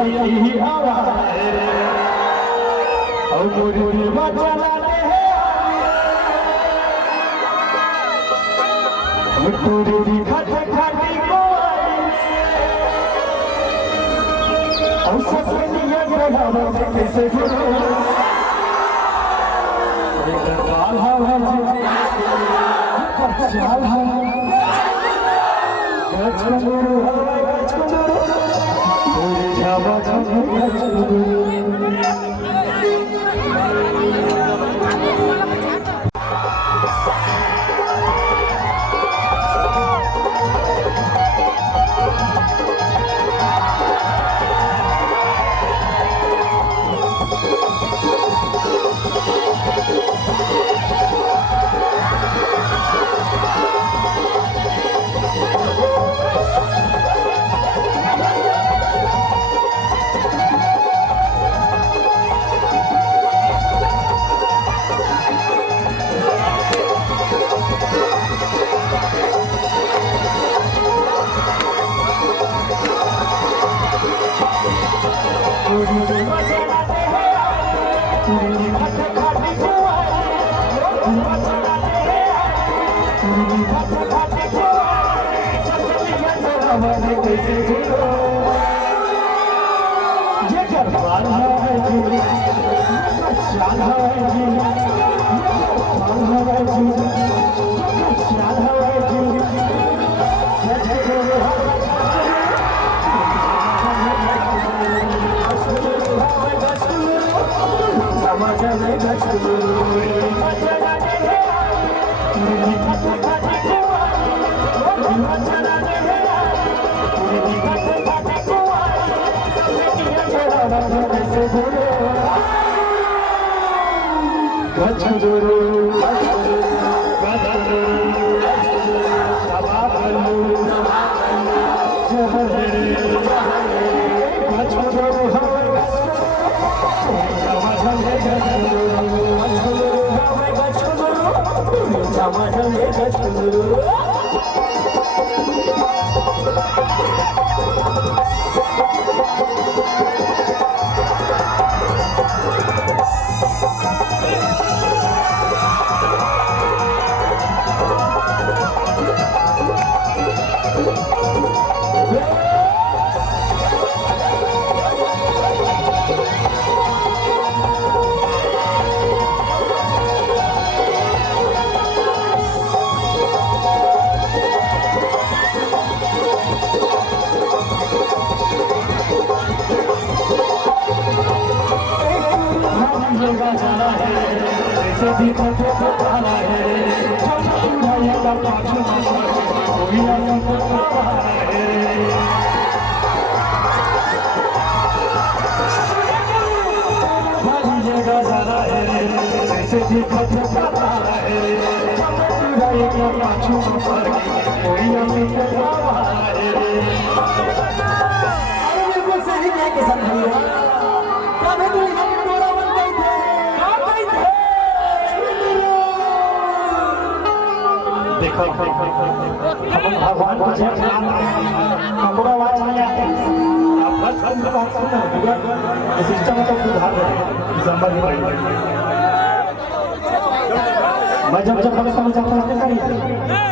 की आवाज़ और पूरी दिलवा चलाते हैं पूरी दिखाते खाती को और सपने ये कैसे भगवान को हमको आवाज नहीं आती सिस्टम तो सुधार दिसंबर में मैं जब हमें समझ आता करिए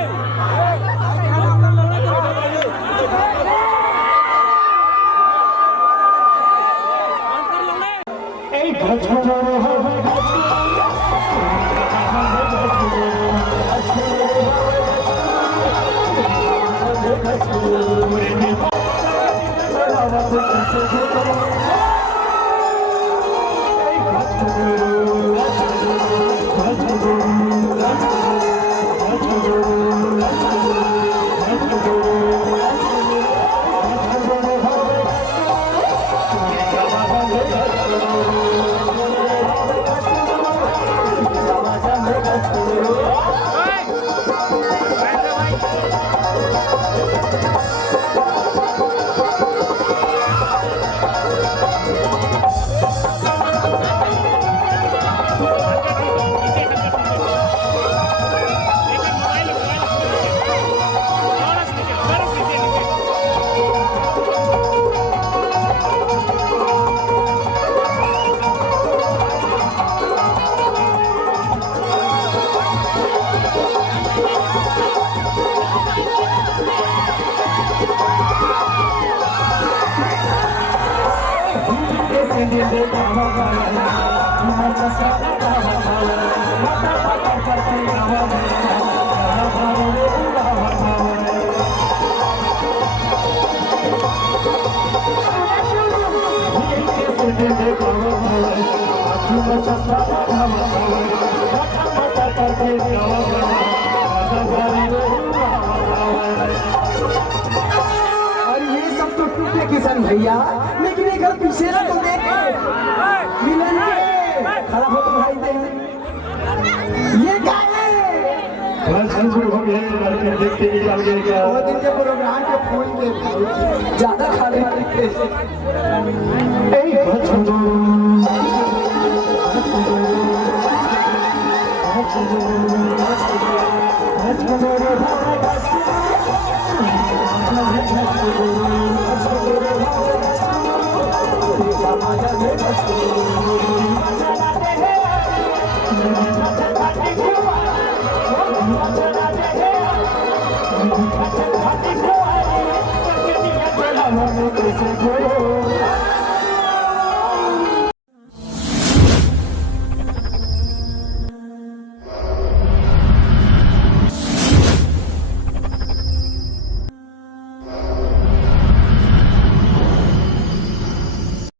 किसान भैया, लेकिन एक घर पीछे ना तो देख मिलन के खराब हो तो भाई दे ये क्या है? शुरू हो गया लड़के देखते ही चल गए क्या वो दिन के प्रोग्राम के फूल के ज्यादा खाने वाले के कैसे